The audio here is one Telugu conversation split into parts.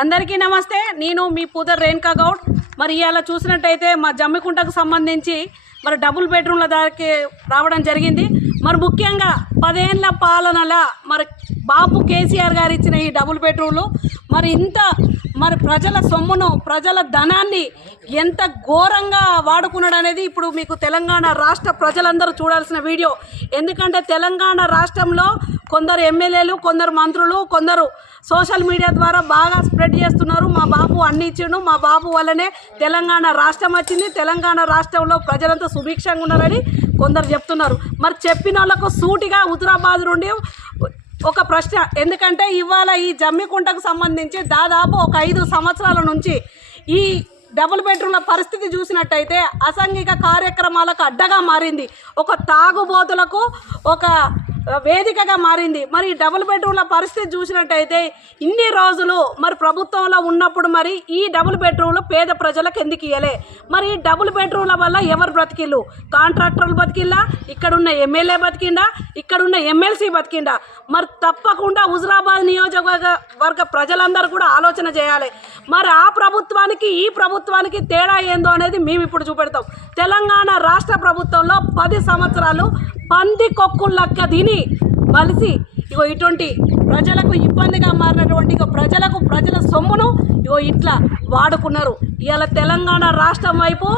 అందరికీ నమస్తే. నేను మీ పూదర్ రేణుకా గౌడ్. మరి ఇవాళ చూసినట్టయితే మా జమ్మికుంటకు సంబంధించి మరి డబుల్ బెడ్రూమ్ల దానికి రావడం జరిగింది. మరి ముఖ్యంగా పదేళ్ళ పాలనల మరి బాబు కేసీఆర్ గారు ఇచ్చిన ఈ డబుల్ బెడ్రూమ్లు మరి ఇంత మరి ప్రజల సొమ్మును ప్రజల ధనాన్ని ఎంత ఘోరంగా వాడుకున్నాడు అనేది ఇప్పుడు మీకు తెలంగాణ రాష్ట్ర ప్రజలందరూ చూడాల్సిన వీడియో. ఎందుకంటే తెలంగాణ రాష్ట్రంలో కొందరు ఎమ్మెల్యేలు కొందరు మంత్రులు కొందరు సోషల్ మీడియా ద్వారా బాగా స్ప్రెడ్ చేస్తున్నారు. మా బాబు అన్ని ఇచ్చిండు. మా బాబు వల్లనే తెలంగాణ రాష్ట్రం వచ్చింది. తెలంగాణ రాష్ట్రంలో ప్రజలంతా సుభిక్షంగా ఉన్నారని కొందరు చెప్తున్నారు. మరి చెప్పిన వాళ్ళకు సూటిగా హుజరాబాద్ నుండి ఒక ప్రశ్న. ఎందుకంటే ఇవాళ ఈ జమ్మికుంటకు సంబంధించి దాదాపు ఒక ఐదు సంవత్సరాల నుంచి ఈ డబుల్ బెడ్రూమ్ల పరిస్థితి చూసినట్టయితే అసాంఘిక కార్యక్రమాలకు అడ్డగా మారింది. ఒక తాగుబోతులకు ఒక వేదికగా మారింది. మరి డబుల్ బెడ్రూమ్ల పరిస్థితి చూసినట్టయితే ఇన్ని రోజులు మరి ప్రభుత్వంలో ఉన్నప్పుడు మరి ఈ డబుల్ బెడ్రూమ్లు పేద ప్రజలకు ఎందుకు ఇయ్యలే? మరి డబుల్ బెడ్రూమ్ల వల్ల ఎవరు బ్రతికిల్లు? కాంట్రాక్టర్లు బతికిల్లా? ఇక్కడున్న ఎమ్మెల్యే బతికిండా ఇక్కడున్న ఎమ్మెల్సీ బతికిండా మరి తప్పకుండా హుజరాబాద్ నియోజకవర్గ వర్గ ప్రజలందరూ కూడా ఆలోచన చేయాలి. మరి ఆ ప్రభుత్వానికి ఈ ప్రభుత్వానికి తేడా ఏందో అనేది మేము ఇప్పుడు చూపెడతాం. తెలంగాణ రాష్ట్ర ప్రభుత్వంలో పది సంవత్సరాలు పంది కొక్కులక్క తిని బలిసి ఇగో ఇటువంటి ప్రజలకు ఇబ్బందిగా మారినటువంటి ఇక ప్రజలకు ప్రజల సొమ్మును ఇగో ఇట్లా వాడుకున్నారు. ఇవాళ తెలంగాణ రాష్ట్రం వైపు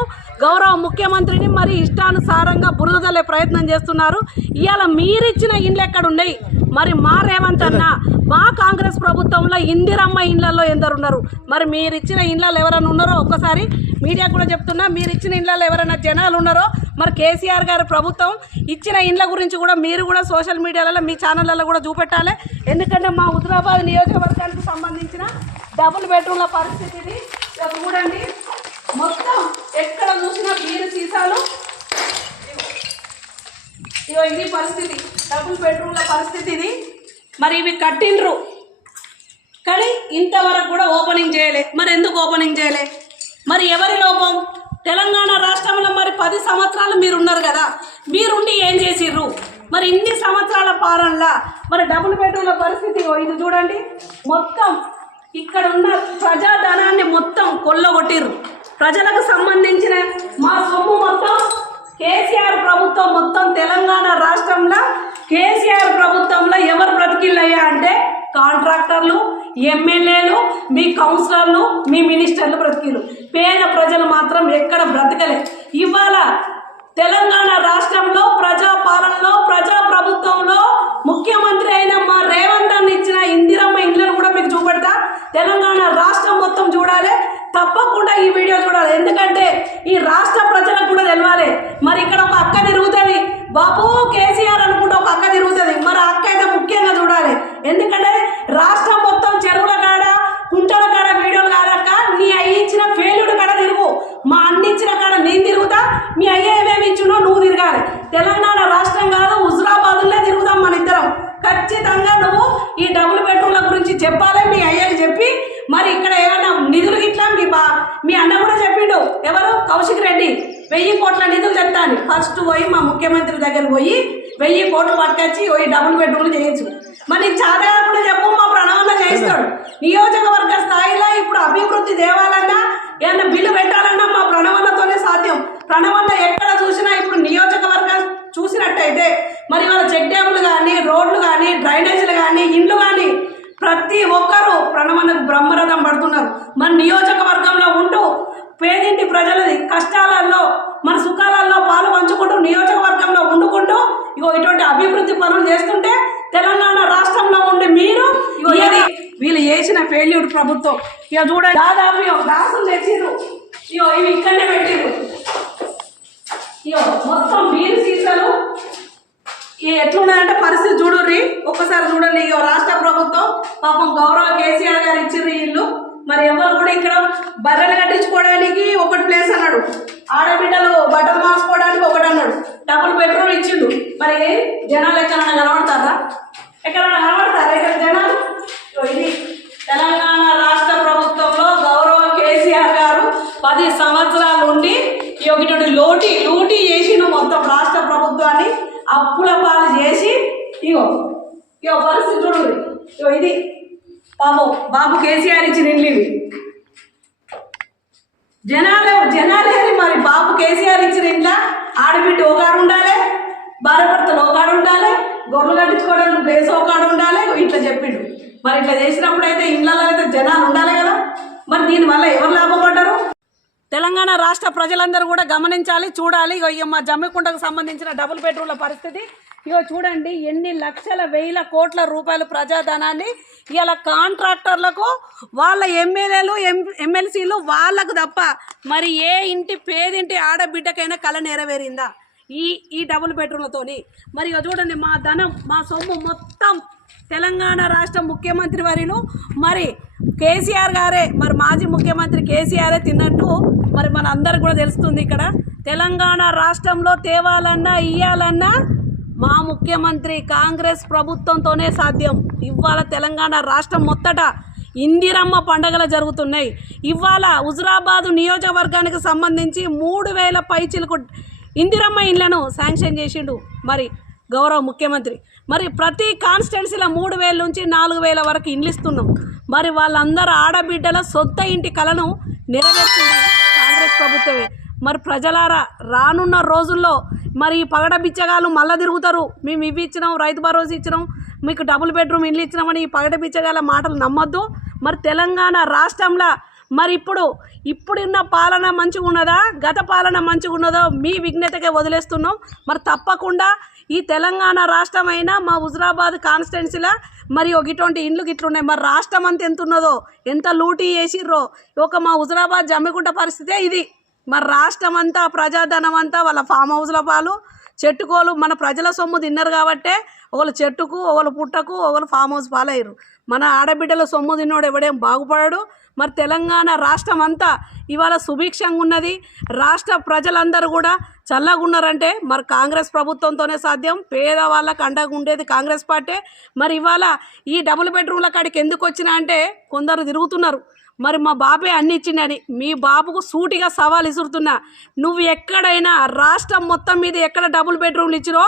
గౌరవ ముఖ్యమంత్రిని మరి ఇష్టానుసారంగా బురదలే ప్రయత్నం చేస్తున్నారు. ఇవాళ మీరిచ్చిన ఇండ్లు ఎక్కడున్నాయి? మరి మా రేవంత్ అన్న మా కాంగ్రెస్ ప్రభుత్వంలో ఇందిరమ్మ ఇండ్లలో ఎందరున్నారు? మరి మీరు ఇచ్చిన ఇండ్లలో ఎవరైనా ఉన్నారో ఒక్కసారి మీడియా కూడా చెప్తున్నా మీరు ఇచ్చిన ఇండ్లలో ఎవరైనా జనాలు ఉన్నారో మరి కేసీఆర్ గారి ప్రభుత్వం ఇచ్చిన ఇండ్ల గురించి కూడా మీరు కూడా సోషల్ మీడియాలలో మీ ఛానళ్ళలో కూడా చూపెట్టాలి. ఎందుకంటే మా హుజరాబాద్ నియోజకవర్గానికి సంబంధించిన డబుల్ బెడ్రూమ్ల పరిస్థితి చూడండి. మొత్తం ఎక్కడ చూసినా బీరు సీసాలు ఇగో ఇది పరిస్థితి. డబుల్ బెడ్రూమ్ల పరిస్థితి ఇది. మరి ఇవి కట్టిండ్రు. కానీ ఇంతవరకు కూడా ఓపెనింగ్ చేయలే. మరి ఎందుకు ఓపెనింగ్ చేయలే? మరి ఎవరి లోపం? తెలంగాణ రాష్ట్రంలో మరి పది సంవత్సరాలు మీరు ఉన్నారు కదా. మీరుండి ఏం చేసిర్రు? మరి ఇన్ని సంవత్సరాల పాలనలా? మరి డబుల్ బెడ్రూమ్ల పరిస్థితి ఇది చూడండి. మొత్తం ఇక్కడ ఉన్న ప్రజాధనాన్ని మొత్తం కొల్లగొట్టిర్రు. ప్రజలకు సంబంధించిన మా సొమ్ము మొత్తం కేసీఆర్ ప్రభుత్వం మొత్తం తెలంగాణ రాష్ట్రంలో కేసీఆర్ ప్రభుత్వంలో ఎవరు బ్రతికిల్లయ్యా అంటే కాంట్రాక్టర్లు ఎమ్మెల్యేలు మీ కౌన్సిలర్లు మీ మినిస్టర్లు బ్రతికిరు. పేద ప్రజలు మాత్రం ఎక్కడ బ్రతకలే. ఇవాళ తెలంగాణ రాష్ట్రంలో ప్రజా పాలనలో ప్రజా ప్రభుత్వంలో ముఖ్యమంత్రి అయిన మా రేవంత్ అన్న ఇచ్చిన ఇందిరమ్మ ఇండ్లను కూడా మీకు చూపెడతా. తెలంగాణ రాష్ట్రం మొత్తం చూడాలి. తప్పకుండా ఈ వీడియో చూడాలి. ఎందుకంటే ఈ రాష్ట్ర ప్రజలకు కూడా తెలవాలి. మరి ఇక్కడ ఒక అక్క తిరుగుతుంది. బాబు కేసీఆర్ అనుకుంటే ఒక అక్క తిరుగుతుంది. మరి ఆ అక్క అయితే ముఖ్యంగా చూడాలి. ఎందుకంటే రాష్ట్రం మొత్తం చెరువుల కాడ కుంటల కాడ వీడియోలు కాదక్క. నీ అయ్యి ఇచ్చిన ఫెయిల్యూడ్ కాడ తిరుగు. మా అన్ని ఇచ్చిన కాడ నేను తిరుగుతా. మీ అయ్యే ఏమేమి ఇచ్చినో నువ్వు తిరగాలి. తెలంగాణ రాష్ట్రం కాదు హుజరాబాదులే తిరుగుతాం మన ఇద్దరం. ఖచ్చితంగా నువ్వు ఈ డబుల్ బెడ్రూమ్ల గురించి చెప్పాలి మీ అయ్యకి చెప్పి. మరి ఇక్కడ ఏమైనా నిధులు గిట్లా మీ బా మీ అన్న కూడా చెప్పిండు. ఎవరు? కౌశిక్ రెడ్డి. వెయ్యి కోట్ల నిధులు చెప్తాను ఫస్ట్ పోయి మా ముఖ్యమంత్రి దగ్గర పోయి వెయ్యి కోట్లు పట్టుకొచ్చి పోయి డబుల్ బెడ్రూమ్లు చేయొచ్చు మరి చాలా కాకుండా చెప్పు మా ప్రణాళిక చేయిస్తాడు. నియోజకవర్గ స్థాయిలో ఇప్పుడు అభివృద్ధి దేవాలన్నా ఏమన్నా బిల్లు పెట్టాలన్నా మా ప్రణవన్నతోనే సాధ్యం. ప్రణవన్న ఎక్కడ చూసినా ఇప్పుడు నియోజకవర్గం చూసినట్టయితే మరి వాళ్ళ చెక్ డ్యాములు కానీ రోడ్లు కానీ డ్రైనేజీలు కానీ ఇండ్లు కానీ ప్రతి ఒక్కరూ ప్రణవన్నకు బ్రహ్మరథం పడుతున్నారు. మన నియోజక మన సుఖాలలో పాలు పంచుకుంటూ నియోజకవర్గంలో వండుకుంటూ ఇగో ఇటువంటి అభివృద్ధి పనులు చేస్తుంటే తెలంగాణ రాష్ట్రంలో ఉండి మీరు వీళ్ళు చేసిన ఫెయిల్యూర్ ప్రభుత్వం. ఇక చూడండి దాదాపు గ్లాసులు తెచ్చిర్రు. ఇగో ఇవి ఇక్కడనే పెట్టిర్రు. ఇగో మొత్తం వీరు సీసాలు. ఈ ఎట్లున్నదంటే పరిస్థితి చూడుర్రి. ఒక్కసారి చూడండి ఇగో రాష్ట్ర ప్రభుత్వం. పాపం గౌరవ కేసీఆర్ గారు ఇచ్చిర్రు ఇల్లు. మరి ఎవరు కూడా ఇక్కడ బర్రెలు కట్టించుకోవడానికి ఒకటి ప్లేస్ అన్నాడు. ఆడబిడ్డలు బట్టలు మార్చుకోవడానికి ఒకటి అన్నాడు డబుల్ బెడ్రూమ్ ఇచ్చిండు. మరి జనాలు ఎక్కడన్నా కనబడతారా? ఎక్కడన్నా కనబడతారా ఇక్కడ జనాలు? ఇది. తెలంగాణ రాష్ట్ర ప్రభుత్వంలో గౌరవ కేసీఆర్ గారు పది సంవత్సరాలు ఉండి ఈ ఒకటి లోటి లూటీ చేసిండు మొత్తం రాష్ట్ర ప్రభుత్వాన్ని అప్పుల పాలు చేసి ఇగో ఇగో పరిస్థితి ఇగో ఇది. పాపం బాబు కేసీఆర్ ఇచ్చిన ఇల్లు జనాలు జనాలే మరి బాబు కేసీఆర్ ఇచ్చిన ఇంట్లో ఆడబిడ్డ ఓగాడు ఉండాలి భార్యభర్తలు ఓగాడు ఉండాలి గొర్రెలు కట్టించుకోవడానికి ప్లేస్ ఓగాడు ఉండాలి ఇట్లా చెప్పిండు. మరి ఇట్లా చేసినప్పుడు అయితే ఇళ్ళలో అయితే జనాలు ఉండాలి కదా. మరి దీనివల్ల ఎవరు లాభపడ్డారు? తెలంగాణ రాష్ట్ర ప్రజలందరూ కూడా గమనించాలి చూడాలి. మా జమ్మికుంటకు సంబంధించిన డబుల్ బెడ్రూమ్ల పరిస్థితి ఇగో చూడండి ఎన్ని లక్షల వేల కోట్ల రూపాయల ప్రజాధనాన్ని ఇలా కాంట్రాక్టర్లకు వాళ్ళ ఎమ్మెల్యేలు ఎం ఎమ్మెల్సీలు వాళ్ళకు తప్ప మరి ఏ ఇంటి పేదింటి ఆడబిడ్డకైనా కళ నెరవేరిందా? ఈ ఈ డబుల్ బెడ్రూమ్లతోని. మరి ఇగో చూడండి మా ధనం మా సొమ్ము మొత్తం తెలంగాణ రాష్ట్ర ముఖ్యమంత్రి వారిను మరి కేసీఆర్ గారే మరి మాజీ ముఖ్యమంత్రి కేసీఆరే తిన్నట్టు మరి మన అందరికి కూడా తెలుస్తుంది ఇక్కడ. తెలంగాణ రాష్ట్రంలో తేవాలన్నా ఇయ్యాలన్నా మా ముఖ్యమంత్రి కాంగ్రెస్ ప్రభుత్వంతోనే సాధ్యం. ఇవాళ తెలంగాణ రాష్ట్రం మొత్తట ఇందిరమ్మ పండగలు జరుగుతున్నాయి. ఇవాళ హుజురాబాదు నియోజకవర్గానికి సంబంధించి మూడు వేల పైచిలకు ఇందిరమ్మ ఇండ్లను శాంక్షన్ చేసిండు మరి గౌరవ ముఖ్యమంత్రి. మరి ప్రతి కాన్స్టిట్యున్సీలో మూడు వేల నుంచి నాలుగు వేల వరకు ఇండ్లు ఇస్తున్నాం మరి వాళ్ళందరూ ఆడబిడ్డల సొంత ఇంటి కలను నెరవేర్చింది కాంగ్రెస్ ప్రభుత్వమే. మరి ప్రజలారా రానున్న రోజుల్లో మరి ఈ పగడ బిచ్చగాళ్ళు మళ్ళా తిరుగుతారు. మేము ఇవి ఇచ్చినాం రైతు భరోసా ఇచ్చినాం మీకు డబుల్ బెడ్రూమ్ ఇల్లు ఇచ్చినామని ఈ పగడ బిచ్చగాళ్ళ మాటలు నమ్మొద్దు. మరి తెలంగాణ రాష్ట్రంలో మరి ఇప్పుడు ఇప్పుడున్న పాలన మంచిగా ఉన్నదా? గత పాలన మంచిగా ఉన్నదో మీ విఘ్నతకే వదిలేస్తున్నాం. మరి తప్పకుండా ఈ తెలంగాణ రాష్ట్రం అయినా మా హుజరాబాద్ కాన్స్టిట్యున్సీలో మరి ఒక ఇటువంటి ఇండ్లు గిట్లున్నాయి మరి రాష్ట్రం అంత ఎంత ఉన్నదో ఎంత లూటీ చేసిర్రో ఒక మా హుజరాబాద్ జమ్మికుంట పరిస్థితే ఇది. మరి రాష్ట్రం అంతా ప్రజాధనం అంతా వాళ్ళ ఫామ్ హౌస్ల పాలు చెట్టుకోలు మన ప్రజల సొమ్ము తిన్నారు కాబట్టే ఒకళ్ళు చెట్టుకు ఒకళ్ళు పుట్టకు ఒకళ్ళు ఫామ్ హౌస్ పాలయ్యారు. మన ఆడబిడ్డల సొమ్ము తిన్నోడు ఎవడేం బాగుపడాడు. మరి తెలంగాణ రాష్ట్రం అంతా ఇవాళ సుభిక్షంగా ఉన్నది రాష్ట్ర ప్రజలందరూ కూడా చల్లగా ఉన్నారంటే మరి కాంగ్రెస్ ప్రభుత్వంతోనే సాధ్యం. పేదవాళ్ళకు అండగా ఉండేది కాంగ్రెస్ పార్టీ. మరి ఇవాళ ఈ డబుల్ బెడ్రూమ్ల కాడికి ఎందుకు వచ్చినా అంటే కొందరు తిరుగుతున్నారు. మరి మా బాబే అన్ని ఇచ్చిండని. మీ బాబుకు సూటిగా సవాల్ ఇసురుతున్నా నువ్వు ఎక్కడైనా రాష్ట్రం మొత్తం మీద ఎక్కడ డబుల్ బెడ్రూమ్లు ఇచ్చినో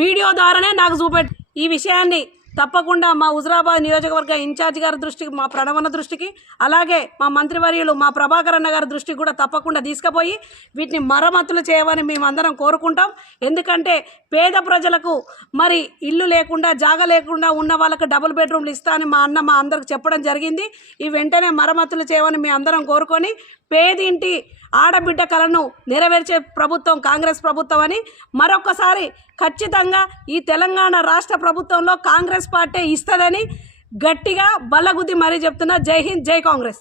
వీడియో ద్వారానే నాకు చూపెట్టు ఈ విషయాన్ని. తప్పకుండా మా హుజరాబాద్ నియోజకవర్గ ఇన్ఛార్జ్ గారి దృష్టికి మా ప్రణవన దృష్టికి అలాగే మా మంత్రివర్యులు మా ప్రభాకర్ అన్న గారి దృష్టికి కూడా తప్పకుండా తీసుకుపోయి వీటిని మరమ్మతులు చేయమని మేమందరం కోరుకుంటాం. ఎందుకంటే పేద ప్రజలకు మరి ఇల్లు లేకుండా జాగ లేకుండా ఉన్న వాళ్ళకి డబుల్ బెడ్రూమ్లు ఇస్తా అని మా అన్న మా అందరికి చెప్పడం జరిగింది. ఈ వెంటనే మరమ్మతులు చేయమని మేము అందరం కోరుకొని పేదింటి ఆడబిడ్డ కలను నెరవేర్చే ప్రభుత్వం కాంగ్రెస్ ప్రభుత్వం అని మరొకసారి ఖచ్చితంగా ఈ తెలంగాణ రాష్ట్ర ప్రభుత్వంలో కాంగ్రెస్ పార్టీ ఇస్తుందని గట్టిగా బల్లగుద్ది మరీ చెప్తున్నా. జై హింద్ జై కాంగ్రెస్.